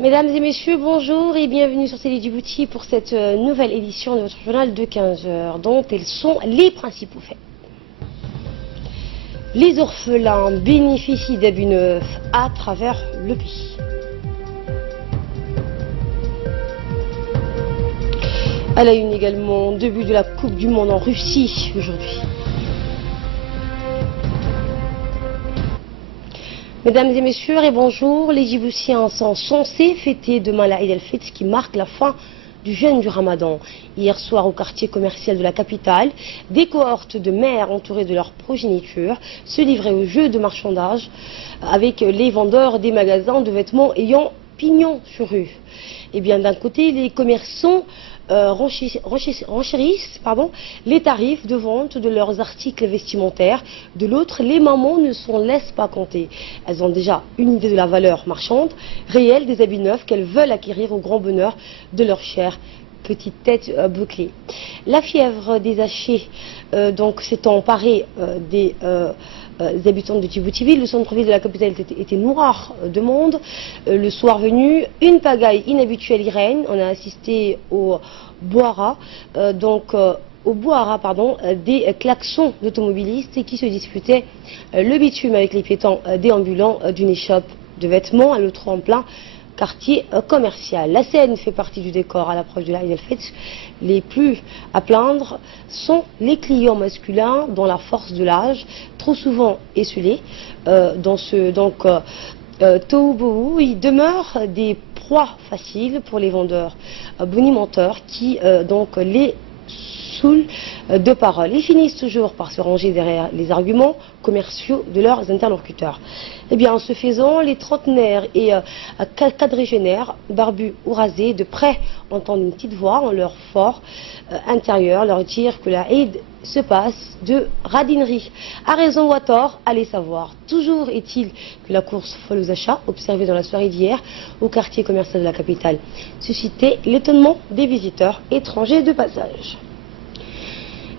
Mesdames et messieurs, bonjour et bienvenue sur Télé Djibouti pour cette nouvelle édition de votre journal de 15 heures, dont elles sont les principaux faits. Les orphelins bénéficient d'abus neufs à travers le pays. À la une également, début de la Coupe du Monde en Russie aujourd'hui. Mesdames et messieurs, et bonjour, les Djiboutiens sont censés fêter demain la Eid el-Fitr qui marque la fin du jeûne du Ramadan. Hier soir, au quartier commercial de la capitale, des cohortes de mères entourées de leur progéniture se livraient au jeu de marchandage avec les vendeurs des magasins de vêtements ayant pignon sur rue. Et bien d'un côté, les commerçants renchérissent les tarifs de vente de leurs articles vestimentaires. De l'autre, les mamans ne s'en laissent pas compter. Elles ont déjà une idée de la valeur marchande réelle des habits neufs qu'elles veulent acquérir au grand bonheur de leur chère petite tête bouclée. La fièvre des hachés s'est emparée des habitants de Djibouti-Ville. Le centre-ville de la capitale était noir de monde. Le soir venu, une pagaille inhabituelle y règne. On a assisté au Bouhara, des klaxons d'automobilistes qui se disputaient le bitume avec les piétons déambulants d'une échoppe de vêtements à le tremplin quartier commercial. La scène fait partie du décor à l'approche de la Eid el-Fitr. Les plus à plaindre sont les clients masculins dont la force de l'âge, trop souvent esselés dans ce tohu-bohu, il demeure des proies faciles pour les vendeurs bonimenteurs qui les saoulent de paroles. Ils finissent toujours par se ranger derrière les arguments commerciaux de leurs interlocuteurs. Eh bien, en ce faisant, les trentenaires et quadrigénaires, barbus ou rasés, de près entendent une petite voix en leur fort intérieur leur dire que la Eid se passe de radinerie. À raison ou à tort, allez savoir. Toujours est-il que la course folle aux achats, observée dans la soirée d'hier au quartier commercial de la capitale, suscitait l'étonnement des visiteurs étrangers de passage.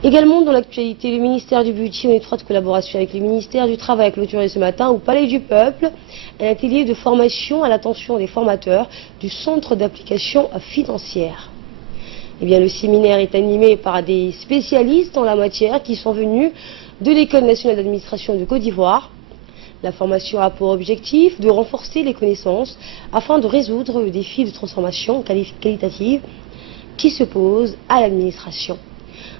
Également dans l'actualité, le ministère du Budget, en étroite collaboration avec le ministère du Travail, a clôturé ce matin au Palais du Peuple un atelier de formation à l'attention des formateurs du Centre d'application financière. Eh bien, le séminaire est animé par des spécialistes en la matière qui sont venus de l'École nationale d'administration de Côte d'Ivoire. La formation a pour objectif de renforcer les connaissances afin de résoudre le défi de transformation qualitative qui se pose à l'administration.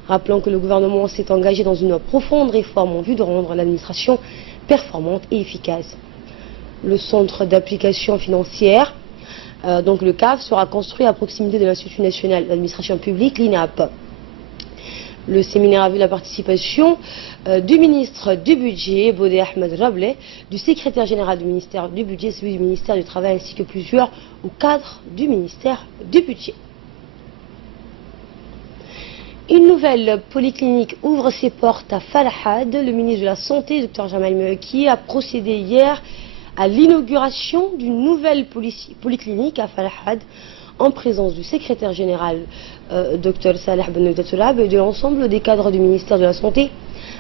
Rappelons que le gouvernement s'est engagé dans une profonde réforme en vue de rendre l'administration performante et efficace. Le centre d'application financière, le CAF, sera construit à proximité de l'Institut national d'administration publique, l'INAP. Le séminaire a vu la participation du ministre du Budget, Bodé Ahmed Rableh, du secrétaire général du ministère du Budget, celui du ministère du Travail, ainsi que plusieurs au cadre du ministère du Budget. Une nouvelle polyclinique ouvre ses portes à Falahad. Le ministre de la Santé, Dr Jamal Mehki, a procédé hier à l'inauguration d'une nouvelle polyclinique à Falahad en présence du secrétaire général Dr Saleh Ben Abdeltoulab et de l'ensemble des cadres du ministère de la Santé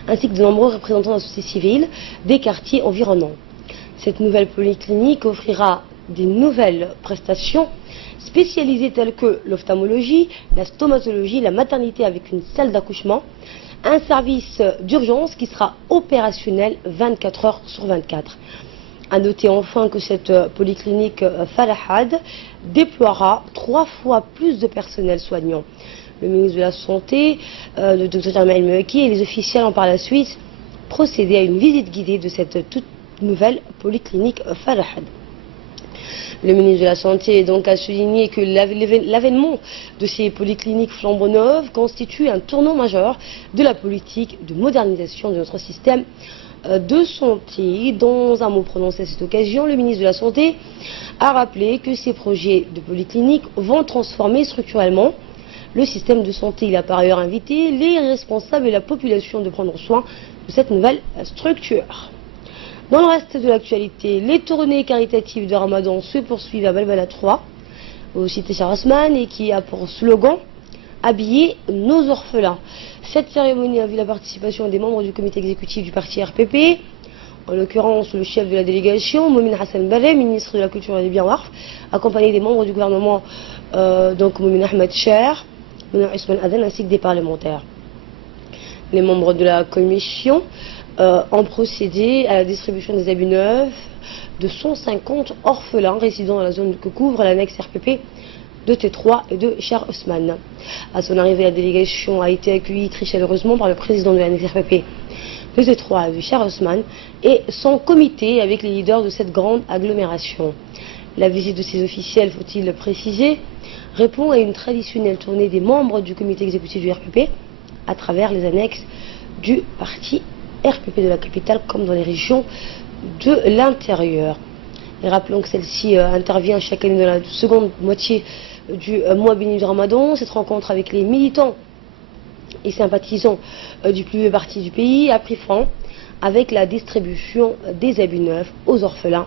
ainsi que de nombreux représentants de la société civile des quartiers environnants. Cette nouvelle polyclinique offrira des nouvelles prestations spécialisées telles que l'ophtalmologie, la stomatologie, la maternité avec une salle d'accouchement, un service d'urgence qui sera opérationnel 24 heures sur 24. A noter enfin que cette polyclinique Falahad déploiera 3 fois plus de personnel soignant. Le ministre de la Santé, le Dr Jamal Mehki et les officiels ont par la suite procédé à une visite guidée de cette toute nouvelle polyclinique Falahad. Le ministre de la Santé a souligné que l'avènement de ces polycliniques flambant neuves constitue un tournant majeur de la politique de modernisation de notre système de santé. Dans un mot prononcé à cette occasion, le ministre de la Santé a rappelé que ces projets de polyclinique vont transformer structurellement le système de santé. Il a par ailleurs invité les responsables et la population de prendre soin de cette nouvelle structure. Dans le reste de l'actualité, les tournées caritatives de Ramadan se poursuivent à Balbala 3, au cité Charasman, et qui a pour slogan « Habiller nos orphelins ». Cette cérémonie a vu la participation des membres du comité exécutif du parti RPP, en l'occurrence le chef de la délégation, Moumin Hassan Barre, ministre de la Culture et des Biens Warf, accompagné des membres du gouvernement, donc Moumin Ahmed Cher, Mouna Ousmane Aden, ainsi que des parlementaires. Les membres de la commission ont procédé à la distribution des habits neufs de 150 orphelins résidant dans la zone que couvre l'annexe RPP de T3 et de Cher Ousmane. À son arrivée, la délégation a été accueillie très chaleureusement par le président de l'annexe RPP de T3 et de Cher Ousmane et son comité avec les leaders de cette grande agglomération. La visite de ces officiels, faut-il le préciser, répond à une traditionnelle tournée des membres du comité exécutif du RPP à travers les annexes du parti RPP de la capitale comme dans les régions de l'intérieur. Et rappelons que celle-ci intervient chaque année dans la seconde moitié du mois béni du Ramadan. Cette rencontre avec les militants et sympathisants du plus vieux parti du pays a pris fin avec la distribution des habits neufs aux orphelins,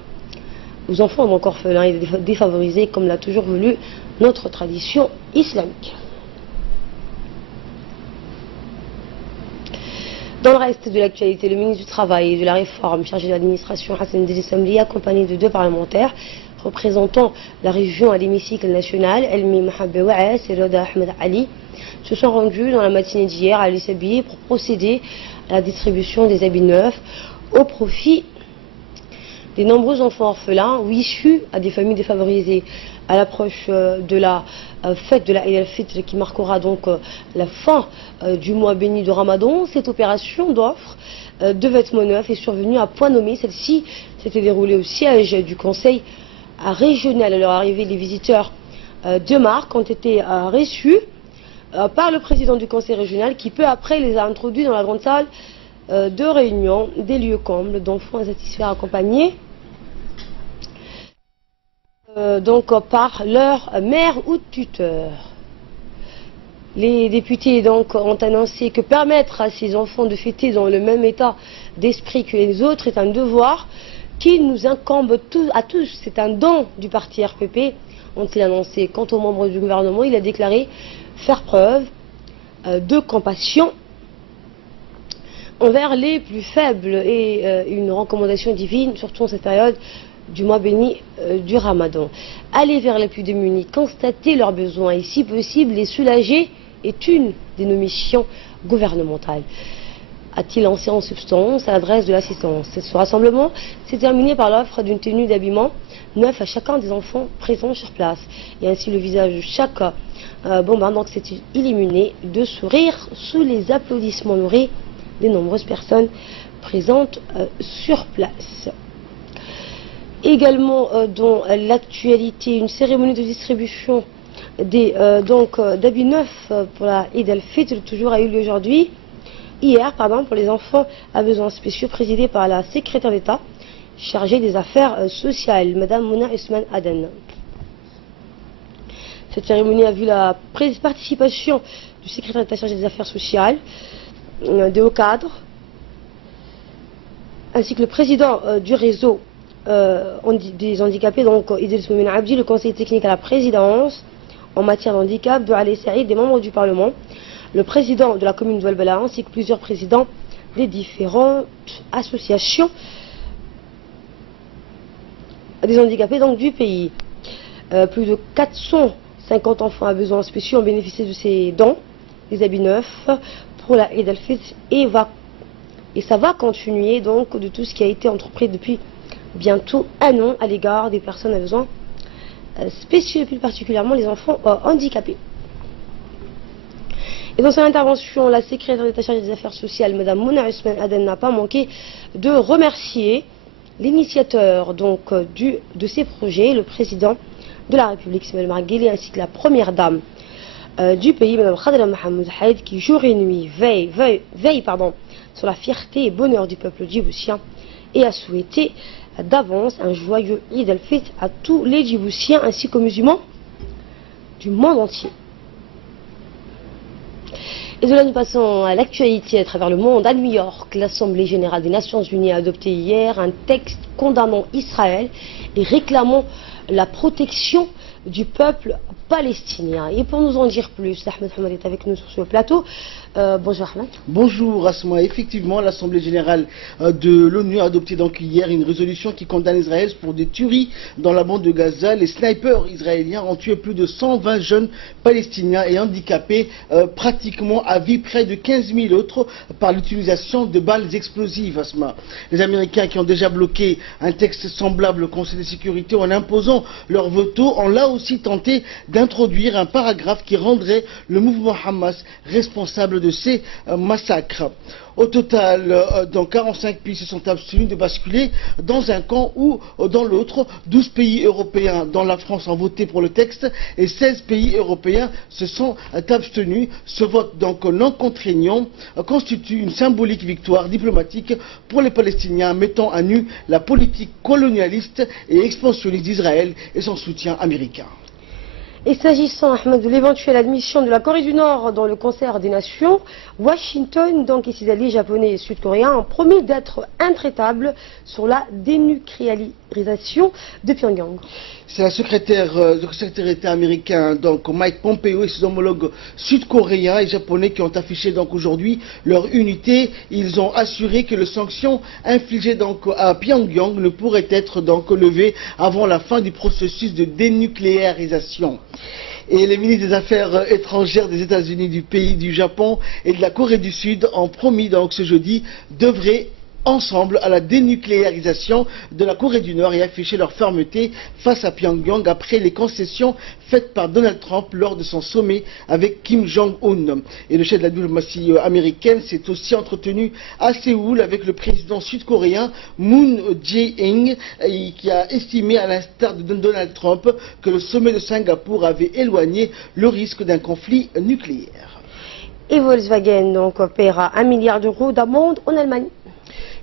aux enfants donc orphelins et défavorisés comme l'a toujours voulu notre tradition islamique. Dans le reste de l'actualité, le ministre du Travail et de la Réforme chargé de l'administration Hassan Dizissamli, accompagné de 2 parlementaires représentant la région à l'hémicycle national, Elmi Mahabbe Ouaes et Roda Ahmed Ali, se sont rendus dans la matinée d'hier à Lissabi pour procéder à la distribution des habits neufs au profit des nombreux enfants orphelins ou issus à des familles défavorisées. À l'approche de la fête de la Eid al-Fitr qui marquera donc la fin du mois béni de Ramadan, cette opération d'offre de vêtements neufs est survenue à point nommé. Celle-ci s'était déroulée au siège du conseil régional. À leur arrivée, les visiteurs de marque ont été reçus par le président du conseil régional qui peu après les a introduits dans la grande salle de réunion des lieux combles d'enfants insatisfaits accompagnés donc par leur mère ou tuteur. Les députés donc ont annoncé que permettre à ces enfants de fêter dans le même état d'esprit que les autres est un devoir qui nous incombe à tous. C'est un don du parti RPP, ont-ils annoncé. Quant aux membres du gouvernement, il a déclaré faire preuve de compassion envers les plus faibles et une recommandation divine, surtout en cette période du mois béni du Ramadan. Aller vers les plus démunis, constater leurs besoins et si possible les soulager est une de nos missions gouvernementales, a-t-il lancé en substance à l'adresse de l'assistance. Ce rassemblement s'est terminé par l'offre d'une tenue d'habillement neuf à chacun des enfants présents sur place. Et ainsi le visage de chaque donc s'est illuminé de sourire sous les applaudissements nourris des nombreuses personnes présentes sur place. Également dans l'actualité, une cérémonie de distribution d'habits neufs pour la Eid al-Fitr toujours a eu lieu hier pour les enfants à besoins spéciaux, présidée par la secrétaire d'État chargée des affaires sociales, Madame Mouna Ousmane Aden. Cette cérémonie a vu la participation du secrétaire d'État chargé des affaires sociales, des hauts cadres, ainsi que le président du réseau des handicapés, donc Idriss Moumin Abdi, le conseiller technique à la présidence en matière de handicap, de Ali Saïd, des membres du Parlement, le président de la commune de Ouelbela, ainsi que plusieurs présidents des différentes associations des handicapés donc, du pays. Plus de 450 enfants à besoins spéciaux ont bénéficié de ces dons, des habits neufs pour la Eid al-Fitr et ça va continuer donc de tout ce qui a été entrepris depuis bientôt un an à l'égard des personnes à besoins spéciaux et plus particulièrement les enfants handicapés. Et dans son intervention, la secrétaire d'État chargée des affaires sociales, Mme Mouna Ousmane Aden, n'a pas manqué de remercier l'initiateur de ces projets, le président de la République, Ismaël Omar Guelleh, ainsi que la première dame du pays, Mme Khadra Mohamed Haïd, qui jour et nuit veille sur la fierté et bonheur du peuple djiboutien et a souhaité d'avance un joyeux Eid al-Fitr à tous les Djiboutiens ainsi qu'aux musulmans du monde entier. Et de là, nous passons à l'actualité à travers le monde. À New York, l'Assemblée générale des Nations unies a adopté hier un texte condamnant Israël et réclamant la protection du peuple palestiniens. Et pour nous en dire plus, Ahmed Hamad est avec nous sur ce plateau. Bonjour Ahmed. Bonjour Asma. Effectivement, l'Assemblée générale de l'ONU a adopté donc hier une résolution qui condamne Israël pour des tueries dans la bande de Gaza. Les snipers israéliens ont tué plus de 120 jeunes palestiniens et handicapé pratiquement à vie près de 15 000 autres par l'utilisation de balles explosives, Asma. Les Américains qui ont déjà bloqué un texte semblable au Conseil de sécurité en imposant leur veto ont là aussi tenté d'introduire un paragraphe qui rendrait le mouvement Hamas responsable de ces massacres. Au total, dans 45 pays se sont abstenus de basculer dans un camp ou dans l'autre. 12 pays européens, dont la France, ont voté pour le texte et 16 pays européens se sont abstenus. Ce vote donc non contraignant constitue une symbolique victoire diplomatique pour les Palestiniens, mettant à nu la politique colonialiste et expansionniste d'Israël et son soutien américain. Et s'agissant, Ahmed, de l'éventuelle admission de la Corée du Nord dans le concert des nations, Washington, donc, et ses alliés japonais et sud-coréens ont promis d'être intraitables sur la dénucléarisation de Pyongyang. C'est le secrétaire d'État américain, donc Mike Pompeo, et ses homologues sud-coréens et japonais qui ont affiché donc aujourd'hui leur unité. Ils ont assuré que les sanctions infligées donc à Pyongyang ne pourraient être donc levées avant la fin du processus de dénucléarisation. Et les ministres des Affaires étrangères des États-Unis, du pays, du Japon et de la Corée du Sud ont promis donc ce jeudi d'œuvrer ensemble à la dénucléarisation de la Corée du Nord et afficher leur fermeté face à Pyongyang après les concessions faites par Donald Trump lors de son sommet avec Kim Jong-un. Et le chef de la diplomatie américaine s'est aussi entretenu à Séoul avec le président sud-coréen Moon Jae-in qui a estimé, à l'instar de Donald Trump, que le sommet de Singapour avait éloigné le risque d'un conflit nucléaire. Et Volkswagen donc paiera 1 milliard d'euros d'amende en Allemagne.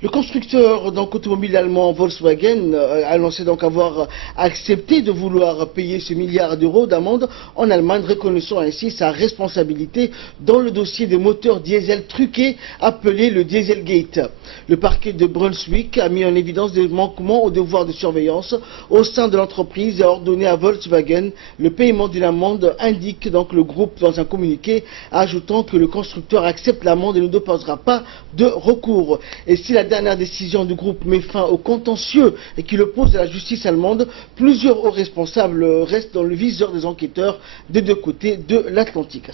Le constructeur donc automobile allemand Volkswagen a annoncé donc avoir accepté de vouloir payer ce milliard d'euros d'amende en Allemagne, reconnaissant ainsi sa responsabilité dans le dossier des moteurs diesel truqués appelé le Dieselgate. Le parquet de Brunswick a mis en évidence des manquements au devoir de surveillance au sein de l'entreprise et a ordonné à Volkswagen le paiement d'une amende, indique donc le groupe dans un communiqué, ajoutant que le constructeur accepte l'amende et ne déposera pas de recours. Et si la dernière décision du groupe met fin au contentieux et qui l'oppose à la justice allemande, plusieurs hauts responsables restent dans le viseur des enquêteurs des deux côtés de l'Atlantique.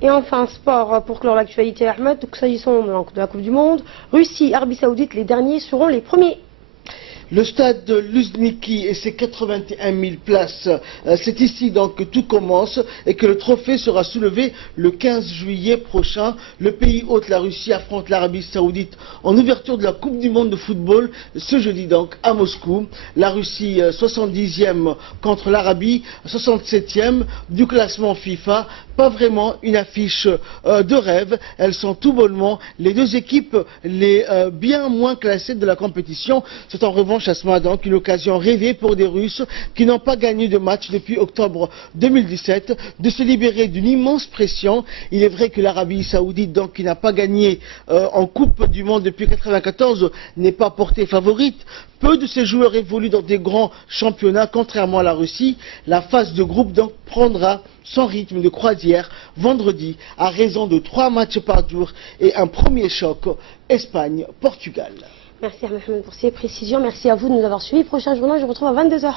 Et enfin, sport, pour clore l'actualité, Ahmed, s'agissant de la Coupe du Monde, Russie, Arabie Saoudite, les derniers seront les premiers. Le stade de Luzhniki et ses 81 000 places, c'est ici donc que tout commence et que le trophée sera soulevé le 15 juillet prochain. Le pays hôte, la Russie, affronte l'Arabie Saoudite en ouverture de la Coupe du Monde de football ce jeudi donc à Moscou. La Russie 70e contre l'Arabie 67e du classement FIFA. Pas vraiment une affiche de rêve. Elles sont tout bonnement les deux équipes les bien moins classées de la compétition. C'est en revanche Asma donc une occasion rêvée pour des Russes qui n'ont pas gagné de match depuis octobre 2017 de se libérer d'une immense pression. Il est vrai que l'Arabie Saoudite donc qui n'a pas gagné en Coupe du Monde depuis 1994 n'est pas portée favorite. Peu de ces joueurs évoluent dans des grands championnats, contrairement à la Russie. La phase de groupe donc prendra son rythme de croisière vendredi à raison de 3 matchs par jour et un premier choc Espagne-Portugal. Merci Ahmed pour ces précisions. Merci à vous de nous avoir suivis. Prochain journal, je vous retrouve à 22 h.